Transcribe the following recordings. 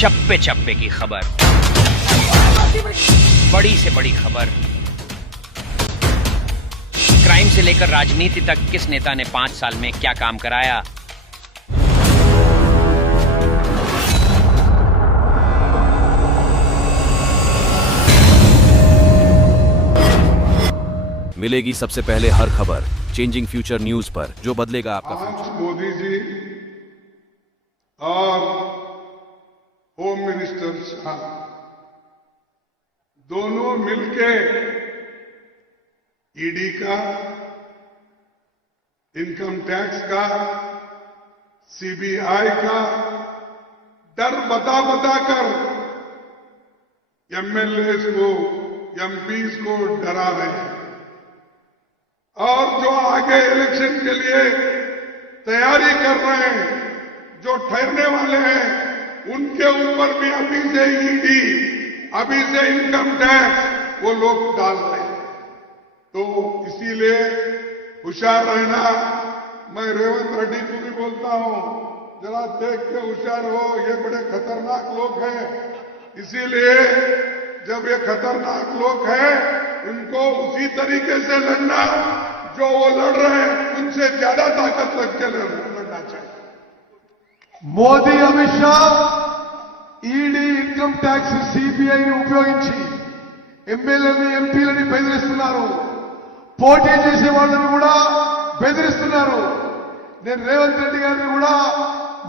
चप्पे चप्पे की खबर, बड़ी से बड़ी खबर, क्राइम से लेकर राजनीति तक किस नेता ने 5 साल में क्या काम कराया। मिलेगी सबसे पहले हर खबर चेंजिंग फ्यूचर न्यूज पर, जो बदलेगा आपका फ्यूचर। मोदी जी और होम मिनिस्टर शाह दोनों मिलके ईडी का, इनकम टैक्स का, सीबीआई का डर बता कर एमएलए को, एमपीज को डरा रहे हैं और जो आगे इलेक्शन के लिए तैयारी कर रहे हैं, जो ठहरने वाले हैं, उनके ऊपर भी अभी से ईडी, अभी से इनकम टैक्स वो लोग डाल रहे हैं। तो इसीलिए होशियार रहना। मैं रेवंत रेड्डी को भी बोलता हूं, जरा देख के होशियार हो, ये बड़े खतरनाक लोग हैं। इसीलिए जब ये खतरनाक लोग हैं, उनको उसी तरीके से लड़ना जो वो लड़ रहे हैं, उनसे ज्यादा ताकत लग के लड़ना चाहिए। Modi Amit Shah ED, income tax, సిబిఐని ఉపయోగించి ఎమ్మెల్యేలని, ఎంపీలని బెదిరిస్తున్నారు. పోటీ చేసే వాళ్ళని కూడా బెదిరిస్తున్నారు. నేను రేవంత్ రెడ్డి గారిని కూడా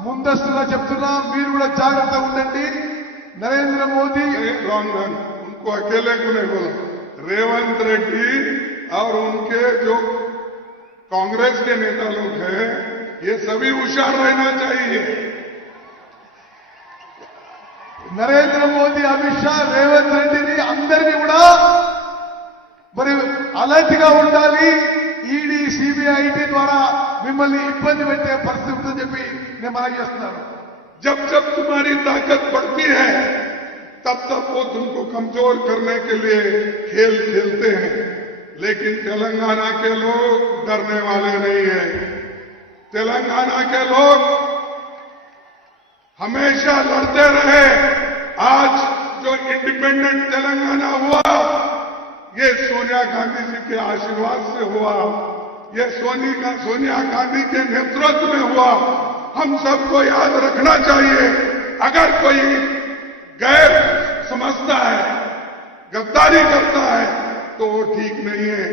ముందస్తుగా చెప్తున్నా, మీరు కూడా జాగ్రత్తగా ఉండండి. నరేంద్ర మోదీ उनको अकेले को नहीं बोला, रेवंत रेड्डी और उनके जो कांग्रेस के नेता लोग हैं, ये सभी होशियार रहना चाहिए। నరేంద్ర మోదీ, అమిత్ షా, రేవంత్ రెడ్డిని అందరినీ కూడా మరి అలర్ట్ గా ఉండాలి. ఈడీ, సిబిఐ, ఐటీ ద్వారా మిమ్మల్ని ఇబ్బంది పెట్టే పరిస్థితి ఉంటుందని చెప్పి నేను మనవి చేస్తున్నాను. जब जब तुम्हारी ताकत बढ़ती है, तब तब वो तुमको कमजोर करने के लिए खेल खेलते हैं। लेकिन तेलंगाना के लोग डरने वाले नहीं है। तेलंगाना के लोग हमेशा लड़ते रहे। आज जो इंडिपेंडेंट तेलंगाना हुआ, ये सोनिया गांधी जी के आशीर्वाद से हुआ, ये सोनिया गांधी के नेतृत्व में हुआ। हम सबको याद रखना चाहिए, अगर कोई गैर समझता है, गद्दारी करता है, तो वो ठीक नहीं है।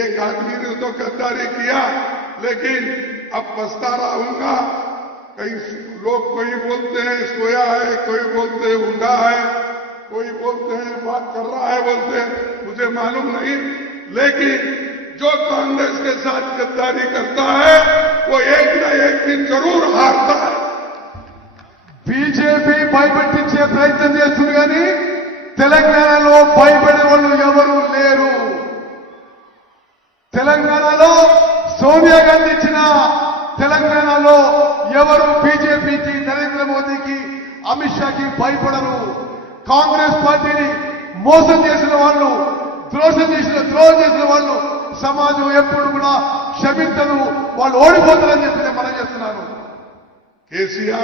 एक आदमी ने तो गद्दारी किया, लेकिन अब पछता रहूंगा। कई लोग, कोई बोलते हैं सोया है, कोई बोलते हैं उठा है, कोई बोलते हैं बात कर रहा है, बोलते हैं, मुझे मालूम नहीं। लेकिन जो कांग्रेस के साथ गद्दारी करता है, वो एक न एक दिन जरूर हारता है। బీజేపీ భయపెట్టించే ప్రయత్నం చేస్తుంది, కానీ తెలంగాణలో భయపడే వాళ్ళు ఎవరూ లేరు. తెలంగాణలో సోనియా గాంధీ ఇచ్చిన తెలంగాణలో ఎవరు బీజేపీకి, నరేంద్ర మోదీకి, అమిత్ షాకి భయపడరు. కాంగ్రెస్ పార్టీని మోసం చేసిన వాళ్ళు, ద్రోహం చేసిన వాళ్ళు సమాజం ఎప్పుడు కూడా క్షమించదు. వాళ్ళు ఓడిపోతారని చెప్పి నేను మనం చేస్తున్నాను. కేసీఆర్